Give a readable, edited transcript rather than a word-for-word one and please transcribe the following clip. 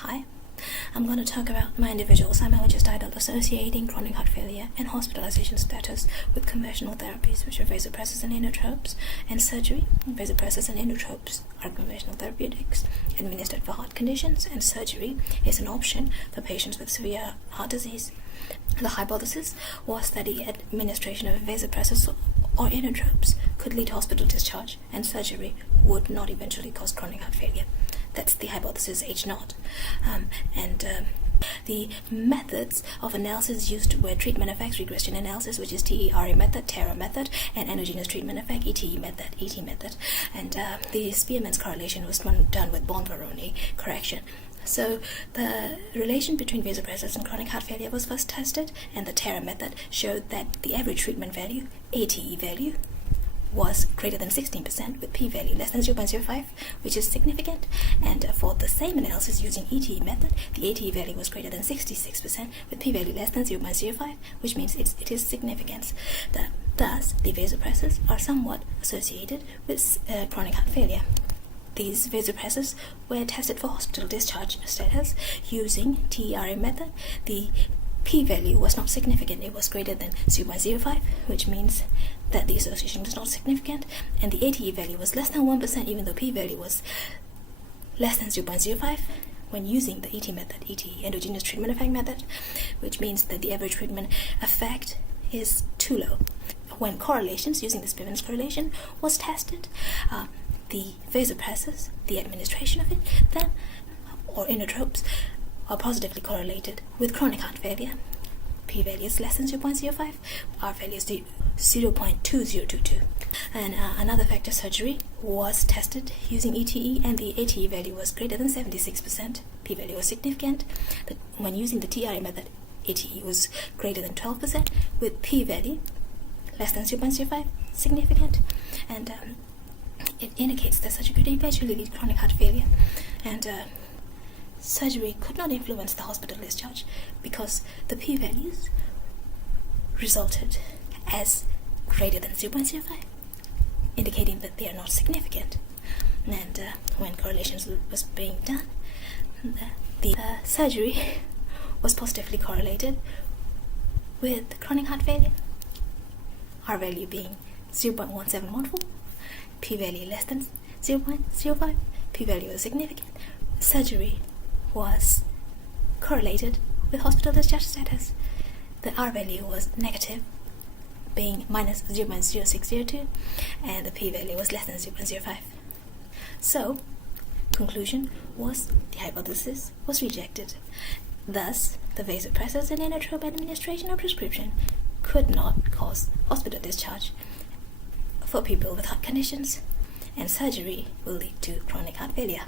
Hi, I'm going to talk about my individual assignment, which is titled Associating Chronic Heart Failure and Hospitalization Status with Conventional Therapies, which are vasopressors and inotropes, and surgery. Vasopressors and inotropes are conventional therapeutics administered for heart conditions, and surgery is an option for patients with severe heart disease. The hypothesis was that the administration of vasopressors or inotropes could lead to hospital discharge, and surgery would not eventually cause chronic heart failure. That's the hypothesis H0. The methods of analysis used were treatment effects regression analysis, which is TERA method, TERA method, and endogenous treatment effect, ETE method, ET method. And the Spearman's correlation was done with Bonvarone correction. So the relation between vasopressors and chronic heart failure was first tested, and the TERA method showed that the average treatment value, ATE value, was greater than 16% with p-value less than 0.05, which is significant. And for the same analysis using ETE method, the ATE value was greater than 66% with p-value less than 0.05, which means it is significant. Thus, the vasopressors are somewhat associated with chronic heart failure. These vasopressors were tested for hospital discharge status using TERA method. The p-value was not significant. It was greater than 0.05, which means that the association was not significant, and the ATE value was less than 1%, even though p-value was less than 0.05 when using the ET method, ET, endogenous treatment effect method, which means that the average treatment effect is too low. When correlations using the Spearman's correlation was tested, the vasopressors, the administration of it, then, or inotropes, are positively correlated with chronic heart failure. P-value is less than 0.05, R-value is 0.2022. And another factor, surgery, was tested using ETE, and the ATE value was greater than 76%. P-value was significant. When using the TRA method, ATE was greater than 12%, with P-value less than 0.05, significant. And it indicates that surgery could eventually lead to chronic heart failure. And surgery could not influence the hospital discharge because the p-values resulted as greater than 0.05, indicating that they are not significant. And when correlations was being done, the surgery was positively correlated with chronic heart failure, R value being 0.1714, p-value less than 0.05, p-value was significant. Surgery was correlated with hospital discharge status. The R value was negative, being minus 0.0602, and the P value was less than 0.05. So, conclusion was the hypothesis was rejected. Thus, the vasopressors and inotrope administration or prescription could not cause hospital discharge for people with heart conditions, and surgery will lead to chronic heart failure.